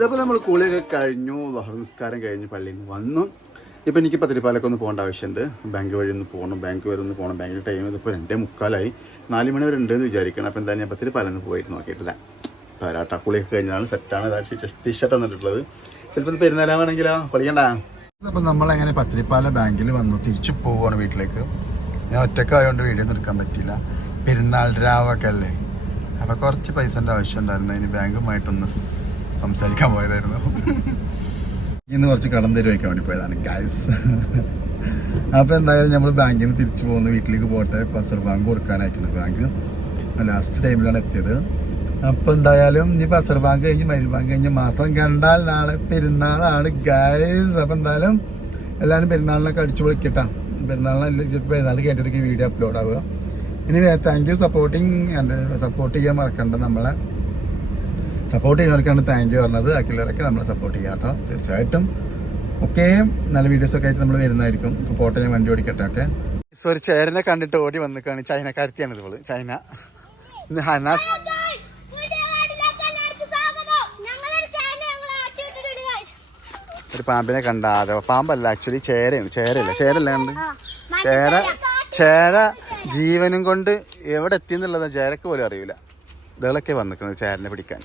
ഇതപ്പോൾ നമ്മൾ കുളിയൊക്കെ കഴിഞ്ഞു നിസ്കാരം കഴിഞ്ഞ് പള്ളിയിൽ നിന്ന് വന്നു. ഇപ്പം എനിക്ക് പത്തിരിപ്പാലൊക്കെ ഒന്ന് പോകേണ്ട ആവശ്യമുണ്ട് ബാങ്ക് വഴി ഒന്ന് പോകണം ബാങ്ക് വരെ ഒന്ന് പോകണം ബാങ്കിൽ ടൈം ഇതിപ്പോൾ രണ്ടേ മുക്കാലായി. നാല് മണി വരെ ഉണ്ടെന്ന് വിചാരിക്കണം. അപ്പോൾ എന്തായാലും ഞാൻ പത്തിരിപ്പാലൊന്ന് പോയിട്ട് നോക്കിയിട്ടില്ല. തരാട്ട കുളിയൊക്കെ കഴിഞ്ഞാണ് സെറ്റാണ് ടീഷർട്ട് വന്നിട്ടുള്ളത്. ചിലപ്പോൾ പെരുന്നാലാവാണെങ്കിലോ പൊളിക്കണ്ട. അപ്പം നമ്മളങ്ങനെ പത്തിരിപ്പാല ബാങ്കിൽ വന്നു? തിരിച്ചു പോവുകയാണ് വീട്ടിലേക്ക്. ഞാൻ ഒറ്റക്കായതുകൊണ്ട് വീഡിയോ ഒന്നും എടുക്കാൻ പറ്റിയില്ല. പെരുന്നാൾ രാവൊക്കെ അല്ലേ? അപ്പോൾ കുറച്ച് പൈസന്റെ ആവശ്യം ഉണ്ടായിരുന്നു. അതിന് ബാങ്കുമായിട്ടൊന്ന് സംസാരിക്കാൻ പോയതായിരുന്നു. ഇന്ന് കുറച്ച് കടം തരുവയ്ക്കാൻ വേണ്ടി പോയതാണ് ഗൈസ് അപ്പോൾ എന്തായാലും നമ്മൾ ബാങ്കിൽ നിന്ന് തിരിച്ചു പോകുന്നു. വീട്ടിലേക്ക് പോട്ടെ പസർ ബാങ്ക് കൊടുക്കാനായിട്ടുണ്ട് ബാങ്ക് ലാസ്റ്റ് ടൈമിലാണ് എത്തിയത്. അപ്പോൾ എന്തായാലും ഇനി പസർ ബാങ്ക് കഴിഞ്ഞ് മരു ബാങ്ക് കഴിഞ്ഞ് മാസം കണ്ടാൽ നാളെ പെരുന്നാളാണ് ഗൈസ് അപ്പോൾ എന്തായാലും എല്ലാവരും പെരുന്നാളിനൊക്കെ അടിച്ചു പൊളിക്കട്ടാ. പെരുന്നാളിനെ പെരുന്നാൾ കേട്ടിട്ട് വീഡിയോ അപ്ലോഡ് ആവുക. ഇനി താങ്ക് യു സപ്പോർട്ടിങ് സപ്പോർട്ട് ചെയ്യാൻ മറക്കണ്ട നമ്മളെ. സപ്പോർട്ട് ചെയ്യുന്നവർക്കാണ് താങ്ക് യു പറഞ്ഞത്. ബാക്കിയുള്ളവരൊക്കെ നമ്മളെ സപ്പോർട്ട് ചെയ്യാം കേട്ടോ. തീർച്ചയായിട്ടും. ഓക്കെ. നല്ല വീഡിയോസ് ഒക്കെ ആയിട്ട് നമ്മൾ വരുന്നതായിരിക്കും. ഇപ്പോൾ പോട്ടെ ഞാൻ വണ്ടി ഓടിക്കട്ടെ ഓക്കെ? ഒരു ചേരനെ കണ്ടിട്ട് ഓടി വന്നിക്കാണ് ചൈനക്കാരത്തിയാണ് ഇതുപോലെ ചൈന. ഇന്ന് ഹനാസ്. ഒരു പാമ്പിനെ കണ്ടാതെ പാമ്പല്ല ആക്ച്വലി ചേരയാണ്. ചേരല്ല ചേരല്ല കണ്ട്. ചേര ചേര. ജീവനും കൊണ്ട് എവിടെ എത്തി എത്തിയെന്നുള്ളത് ചേരക്ക് പോലും അറിയില്ല. ഇതുകളൊക്കെ വന്നിക്കുന്നത് ചേരനെ പിടിക്കാൻ.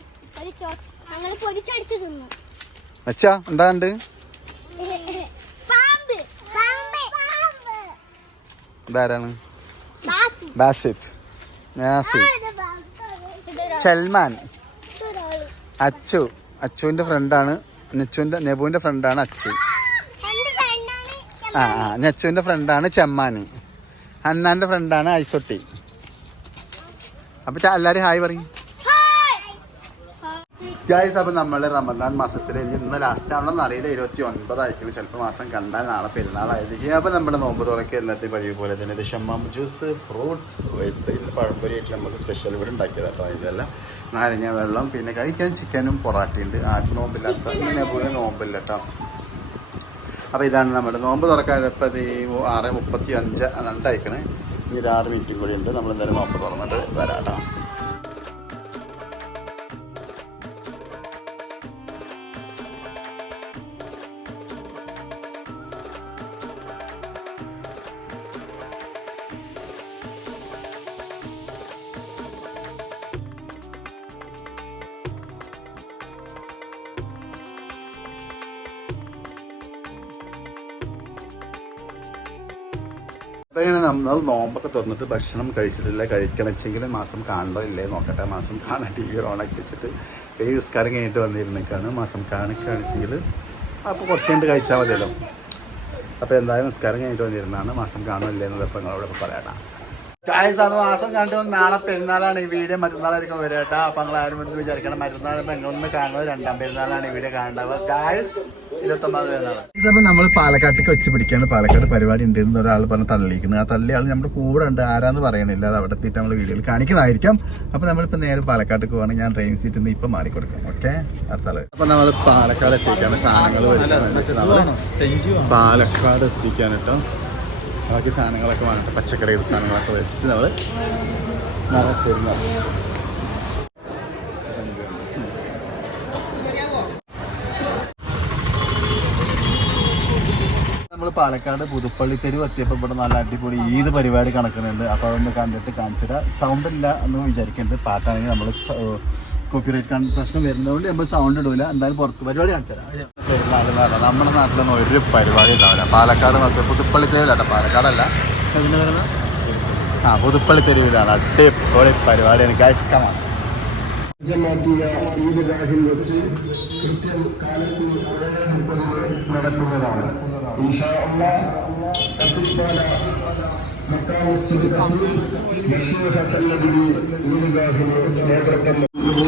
അച്ഛാ പാമ്പ്. പാമ്പ്. ഇതാരാണ്? ബാസി. ബാസിത്ത് നാസി. ഇതൊരാൾ. സൽമാൻ ഇതൊരാൾ. അച്ചു. അച്ചുവിന്റെ ഫ്രണ്ടാണ്. നെച്ചുവിന്റെ നെബുവിന്റെ ഫ്രണ്ടാണ് അച്ചു. ആ ആ നെച്ചുവിന്റെ ഫ്രണ്ടാണ് ചെമ്മാൻ അന്നാന്റെ ഫ്രണ്ടാണ് ഐസൊട്ടി. അപ്പൊ ച- എല്ലാരും ഹായ് പറയും. ഗായ്സ് അപ്പം നമ്മൾ റമദാൻ മാസത്തിൽ ഇന്ന് ലാസ്റ്റ് ആണെന്ന് അറിയില്ല. ഇരുപത്തി ഒൻപതായിരിക്കും ചിലപ്പോൾ മാസം കണ്ടാൽ നാളെ പെരുന്നാളായിരിക്കും. അപ്പം നമ്മുടെ നോമ്പ് തുറക്കെ എല്ലാത്തി പതിവ് പോലെ തന്നെ ഇത് ഷമ്മാം ജ്യൂസ് ഫ്രൂട്ട്സ് പഴംപൊരിയായിട്ട് നമുക്ക് സ്പെഷ്യൽ ഇവിടെ ഉണ്ടാക്കിയത് കേട്ടോ ഇതെല്ലാം നാരങ്ങ വെള്ളം പിന്നെ കഴിക്കാൻ ചിക്കനും പൊറാട്ടയുണ്ട് ആർക്കും നോമ്പില്ലാത്ത ഇങ്ങനെ പോലെ നോമ്പില്ല കേട്ടോ. അപ്പോൾ ഇതാണ് നമ്മുടെ നോമ്പ് തുറക്കാൻ ഇപ്പം ഈ ആറ് മുപ്പത്തി അഞ്ച് രണ്ടായിക്കണേ. ഇനി ഒരു ആറ് മിനിറ്റും കൂടി ഉണ്ട്. നമ്മൾ എന്തായാലും നോമ്പ് തുറന്നിട്ട് വരാം കേട്ടോ. ഇങ്ങനെ നമ്മൾ നോമ്പൊക്കെ തുറന്നിട്ട് ഭക്ഷണം കഴിച്ചിട്ടില്ല കഴിക്കണച്ചെങ്കിൽ മാസം കാണണോ ഇല്ലേ നോക്കട്ടെ. മാസം കാണാൻ ടി വി ഓണാക്കി വെച്ചിട്ട് ഈ നിസ്കാരം കഴിഞ്ഞിട്ട് വന്നിരുന്നേക്കാണ്. മാസം കാണിക്കുകയാണെച്ചെങ്കിൽ അപ്പോൾ കുറച്ച് കഴിഞ്ഞിട്ട് കഴിച്ചാൽ മതിയല്ലോ. അപ്പോൾ എന്തായാലും നിസ്കാരം കഴിഞ്ഞിട്ട് വന്നിരുന്നാണ് മാസം കാണുമില്ലേ എന്നതപ്പോൾ നിങ്ങളോട് പറയണം ഗായ്സ് അപ്പൊ മാസം കണ്ടു നാളെ പെരുന്നാളാണ്. ഈ വീഡിയോ മറ്റന്നാളായിരിക്കും വരിക കേട്ടോ. അപ്പൊ നിങ്ങൾ ആരും ഒന്ന് വിചാരിക്കണം. മറ്റന്നാൾ പെങ്ങളൊന്ന് കാണുന്നത് രണ്ടാം പെരുന്നാളാണ് ഈ വീഡിയോ കാണേണ്ടത്. ഗായ്സ് പെരുന്നാൾ നമ്മൾ പാലക്കാട്ടേക്ക് വെച്ച് പിടിക്കാണ്. പാലക്കാട് പരിപാടി ഉണ്ട് എന്ന് ഒരാൾ പറഞ്ഞ തള്ളിയിരിക്കുന്നത് ആ തള്ളിയ ആൾ നമ്മുടെ കൂടെ ഉണ്ട്. ആരാന്ന് പറയണില്ല. അത് അവിടെ എത്തിയിട്ട് നമ്മൾ വീഡിയോയിൽ കാണിക്കുന്നതായിരിക്കും അപ്പൊ നമ്മളിപ്പോ നേരെ പാലക്കാട്ടേക്ക് പോകണം ഞാൻ ട്രെയിൻ സീറ്റിൽ നിന്ന് ഇപ്പൊ മാറിക്കൊടുക്കാം. ഓക്കെ അടുത്ത ആൾ. അപ്പോൾ നമ്മൾ പാലക്കാട് എത്തിക്കാണ് സാധനങ്ങൾ പാലക്കാട് എത്തിക്കാൻ കേട്ടോ. ബാക്കി സാധനങ്ങളൊക്കെ വാങ്ങട്ടെ. പച്ചക്കറിയുടെ സാധനങ്ങളൊക്കെ വെച്ചിട്ട് നമ്മൾ നാളെ നമ്മൾ പാലക്കാട് പുതുപ്പള്ളി തെരുവ് എത്തിയപ്പോൾ ഇവിടെ നല്ല അടിപൊളി ഈദ് പരിപാടി കണക്കുന്നുണ്ട് അപ്പോൾ അതൊന്ന് കണ്ടിട്ട് കാണിച്ചിട്ട് സൗണ്ട് ഇല്ല എന്ന് വിചാരിക്കുന്നുണ്ട് പാട്ടാണെങ്കിൽ നമ്മൾ കോപ്പിറൈറ്റ് പ്രശ്നം വരുന്നതുകൊണ്ട് നമ്മൾ സൗണ്ട് ഇടൂല. എന്തായാലും പുറത്ത് പരിപാടി കാണിച്ചുതരാം. പെരുന്നാൾ നമ്മുടെ നാട്ടിലൊന്നും ഒരു പരിപാടി ഉണ്ടാവില്ല. പാലക്കാട് മാത്രം പുതുപ്പള്ളി തെരുവിലാണ് പാലക്കാടല്ല. വരുന്നത് ആ പുതുപ്പള്ളി തെരുവിലാണ്. അടിപൊളി പരിപാടിയാണ് എനിക്ക് ഇഷ്ടമാണ് ഈദ്ഗാഹിൽ വെച്ച് കൃത്യം കാലത്ത് ഏഴ് മുപ്പതിന് നടക്കുന്നതാണ്. ഇൻഷാ അല്ലാഹ് കത്തിപ്പാല ബഷീർ ഹസൻ നബി ഈദ്ഗാഹിന് നേതൃത്വം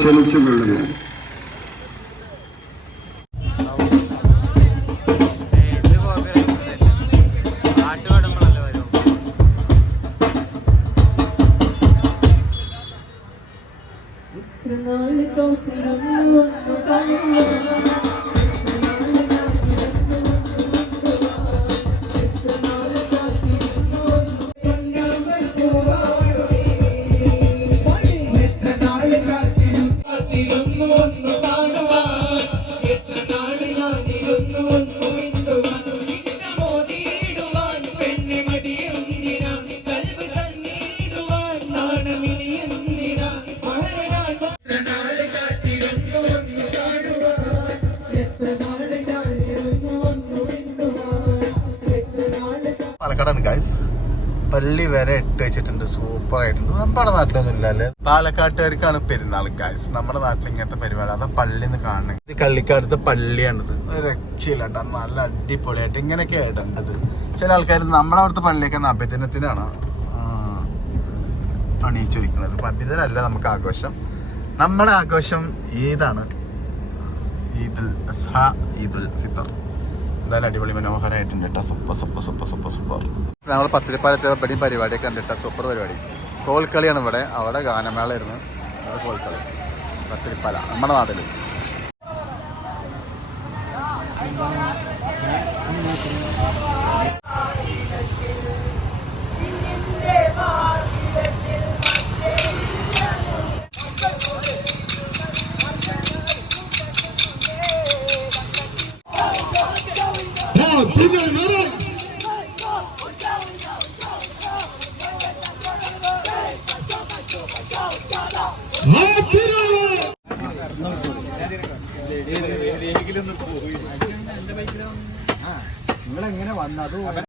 ക്ഷണിച്ചു കൊള്ളുന്നു ക്ഷണിച്ചുകൊള്ളുന്നു പള്ളി വരെ ഇട്ട് വെച്ചിട്ടുണ്ട്. സൂപ്പർ ആയിട്ടുണ്ട്. നമ്മുടെ നാട്ടിലൊന്നും ഇല്ലല്ലേ പാലക്കാട്ടുകാർക്കാണ് പെരുന്നാൾ ഗൈസ് നമ്മുടെ നാട്ടിൽ ഇങ്ങനത്തെ പരിപാടി. അതാ പള്ളിന്ന് കാണണം. ഇത് കള്ളിക്കാടുത്തെ പള്ളിയാണിത്. രക്ഷയില്ലാട്ട നല്ല അടിപൊളിയായിട്ട് ഇങ്ങനെയൊക്കെ ആയിട്ടുണ്ട് ചില ആൾക്കാർ നമ്മുടെ അവിടുത്തെ പള്ളിയൊക്കെ നബിദിനത്തിനാണ് ആ, അണിയിച്ചൊരുക്കുന്നത് പണ്ഡിതരല്ല നമുക്ക് ആഘോഷം. നമ്മുടെ ആഘോഷം ഈദാണ് ഈദുൽ അസ്ഹ ഈദുൽ ഫിത്തർ. എന്തായാലും അടിപൊളി മനോഹരമായിട്ടുണ്ട് കേട്ടോ. Super super super super super. നമ്മൾ പത്തിരിപ്പാലത്തെ ഇവിടെയും പരിപാടിയൊക്കെ കണ്ടിട്ട സൂപ്പർ പരിപാടി. കോൽക്കളിയാണ് ഇവിടെ. അവിടെ ഗാനമേളയായിരുന്നു അവിടെ കോൽക്കളി. പത്തിരിപ്പാല. നമ്മുടെ നാട്ടിൽ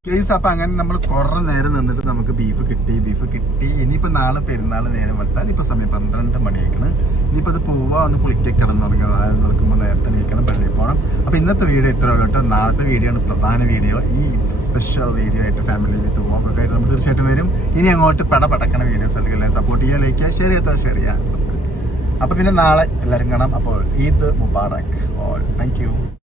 കേസ് അപ്പൊ അങ്ങനെ നമ്മൾ കുറെ നേരം നിന്നിട്ട് നമുക്ക് ബീഫ് കിട്ടി ബീഫ് കിട്ടി. ഇനിയിപ്പോ നാളെ പെരുന്നാൾ നേരം വെളുത്താൽ ഇപ്പൊ സമയം പന്ത്രണ്ട് മണിയാക്കണം. ഇനിയിപ്പോ അത് പോവാ ഒന്ന് കുളിக்க കിടന്നു തുടങ്ങുക അതായത് നടക്കുമ്പോൾ നേരത്തെ നീക്കണം പള്ളിയിൽ പോകണം അപ്പൊ ഇന്നത്തെ വീഡിയോ ഇത്ര കേട്ടോ. നാളത്തെ വീഡിയോ ആണ് പ്രധാന വീഡിയോ. ഈ സ്പെഷ്യൽ വീഡിയോ ആയിട്ട് ഫാമിലി വിത്ത് ഒക്കെ ആയിട്ട് നമ്മൾ തീർച്ചയായിട്ടും വരും. ഇനി അങ്ങോട്ട് പട പടക്കണ വീഡിയോസ് അല്ലെങ്കിൽ സപ്പോർട്ട് ചെയ്യുക ലൈക്ക് ചെയ്യുക ഷെയർ ചെയ്യാത്ത ഷെയർ ചെയ്യുക സബ്സ്ക്രൈബ് അപ്പൊ പിന്നെ നാളെ എല്ലാവരും കാണാം. അപ്പോൾ Eid Mubarak. All thank you